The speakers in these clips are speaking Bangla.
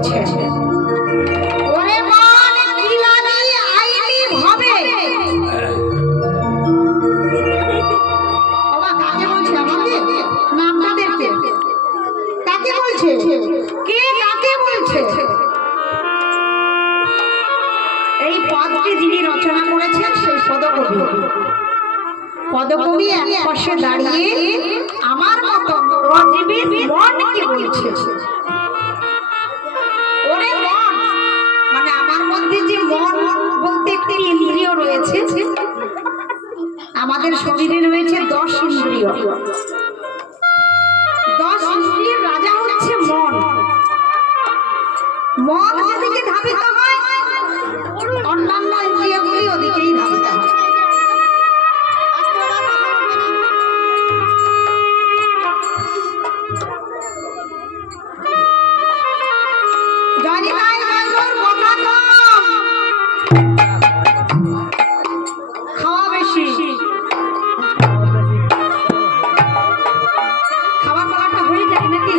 বলেছে, ওরে মন কি লাগি আইনি ভাবে। বাবা কাকে বলছে? আমাকে না আপনাদেরকে? কাকে বলছে? কে কাকে বলছে? এই পদকে যিনি রচনা করেছেন সেই পদকবি। পদকবি এক পাশে দাঁড়িয়ে আমার মতো অজীবীর মনকে বলছে, ওরে মন, মানে আমার মধ্যে যে মন বলতে একটি ইন্দ্রিয় রয়েছে, আমাদের শরীরে রয়েছে 10 ইন্দ্রিয়। 10 ইন্দ্রিয়ের রাজা হচ্ছে মন। মন যেদিকে ধাবিত হয় অন্যান্য ইন্দ্রিয়গুলি ওদিকেই ধাবিত হয়। খাওয়া বেশি, খাবার পালাটা হয়ে যায় নাকি?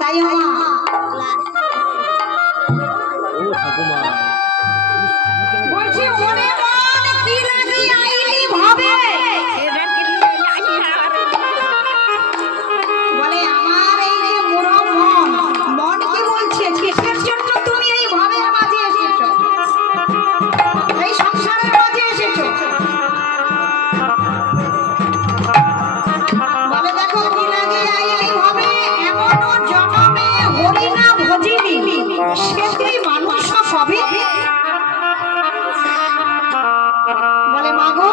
তাই বলছি ওরে মন কি লাগি আইনি ভাবে। বলে আমার এই যে বুড়ো মন, মন কি বলছে, কিসের জন্য তুমি এই ভাবের মাঝে এসেছো, এই সংসারের মাঝে এসেছো? বলে দেখো কি লাগে আইনি ভাবে, এমন জনমে হরি না ভজিনি সে তুই মানুষ সবে। বলে মাগো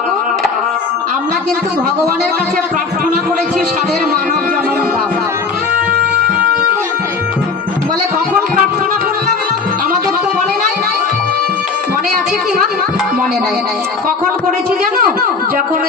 আমরা কিন্তু ভগবানের কাছে প্রার্থনা করেছি সাদের মানব জন্ম দাও। বলে কখন প্রার্থনা করলাম? আমাদের তো মনে নাই। মনে আছে কি? মনে নাই। কখন করেছি জানো? যখন